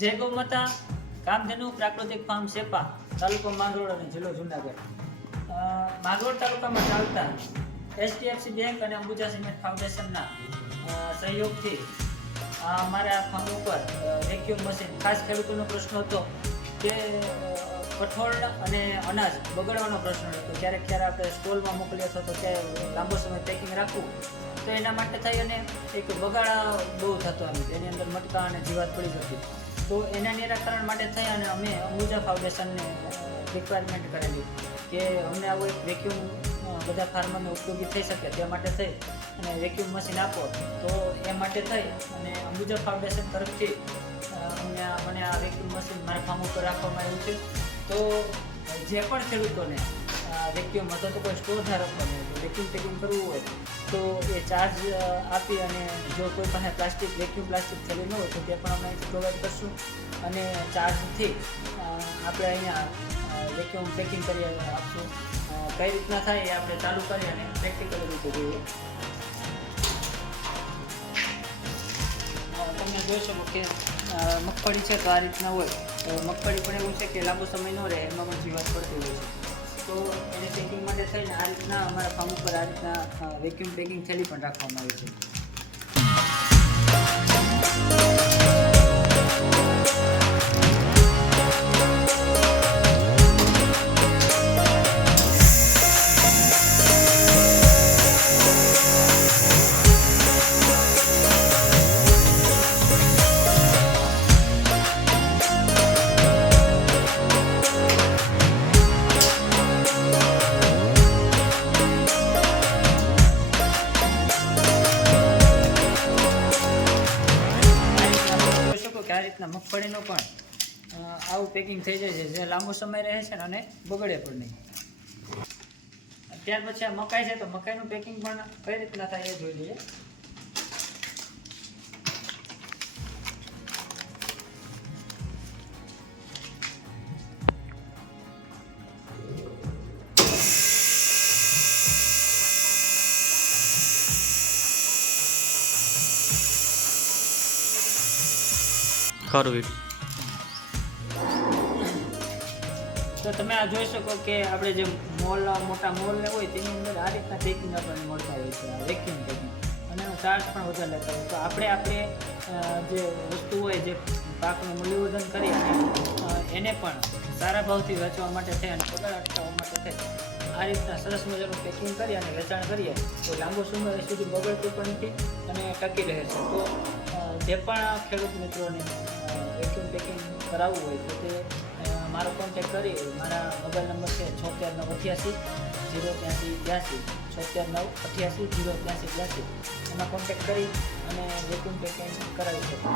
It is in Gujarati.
જય ગૌ માતા. કામધેનુ પ્રાકૃતિક ફાર્મ સેપા, તાલુકો માંગરોળ અને જિલ્લો જુનાગઢ. માંગરોળ તાલુકામાં ચાલતા HDFC બેંક અને અંબુજા સિમેન્ટ ફાઉન્ડેશનના સહયોગથી અમારા ફાર્મ ઉપર વેક્યુમ મશીન, ખાસ ખેડૂતોનો પ્રશ્ન હતો કે કઠોળ અને અનાજ બગડવાનો પ્રશ્ન હતો. ક્યારેક આપણે સ્ટોલમાં મોકલી અથવા તો ક્યાંય લાંબો સમય પેકિંગ રાખવું, તો એના માટે થઈ અને એક બગાડા બહુ થતો હતો. એની અંદર મટકા અને જીવાત પડી જતી. તો એના નિરાકરણ માટે થઈ અને અમે અંબુજા ફાઉન્ડેશનને રિક્વાયરમેન્ટ કરેલી કે અમને આવો એક વેક્યુમ બધા ફાર્મરને ઉપયોગી થઈ શકે તે માટે થઈ અને વેક્યુમ મશીન આપો. તો એ માટે થઈ અને અંબુજા ફાઉન્ડેશન તરફથી મને આ વેક્યુમ મશીન મારા ફાર્મ ઉપર રાખવામાં આવ્યું છે. તો જે પણ ખેડૂતોને વેક્યુમ અથવા તો કોઈ સ્ટોર ધારકોને વેક્યુમ પેકિંગ કરવું હોય તો એ ચાર્જ આપી અને જો કોઈ પાસે વેક્યુમ પ્લાસ્ટિક થેલી ન હોય તો તે પણ અમે પ્રોવાઈડ કરશું અને ચાર્જથી આપણે અહીંયા વેક્યુમ પેકિંગ કરી આપશું. કઈ રીતના થાય એ આપણે ચાલુ કરી અને પ્રેક્ટિકલ રીતે જોઈએ. તમે જોઈ શકો કે મગફળી છે તો આ રીતના હોય. તો મગફળી પણ એવું છે કે લાંબો સમય ન રહે, એમાં પણ જીવાત પડતી હોય છે. તો એને પેકિંગ માટે થઈને આ રીતના અમારા ફાર્મ ઉપર આ રીતના વેક્યુમ પેકિંગ થેલી પણ રાખવામાં આવી છે. આ રીતના મગફળીનો પણ આવું પેકિંગ થઈ જાય છે, જે લાંબો સમય રહે છે અને બગડે પણ નહીં. ત્યાર પછી આ મકાઈ છે તો મકાઈનું પેકિંગ પણ કઈ રીતના થાય એ જોઈ લઈએ. ખરું. તો તમે આ જોઈ શકો કે આપણે જે મોટા મોલ ને હોય તેની અંદર આ રીતના પેકિંગ આપણને મળતા હોય છે, વેક્યુમ પેકિંગ, અને એનો ચાર્જ પણ વધારે લેતા હોય. તો આપણે જે વસ્તુ હોય, જે પાકનું મૂલ્યવર્ધન કરી અને એને પણ સારા ભાવથી વેચવા માટે થઈ અને બગાડ અટકાવવા માટે થઈ આ રીતના સરસ મજાનું પેકિંગ કરી અને વેચાણ કરીએ તો લાંબો સમય સુધી બગડતું પણ નથી અને ટકી રહે છે. તો જે પણ ખેડૂત મિત્રોને વેક્યુમ પેકિંગ કરાવવું હોય તો તે મારો કોન્ટેક્ટ કરી, મારા મોબાઈલ નંબર છે 7698808382, 7698808382, એમાં કોન્ટેક્ટ કરી અને વેક્યુમ પેકિંગ કરાવી શકો.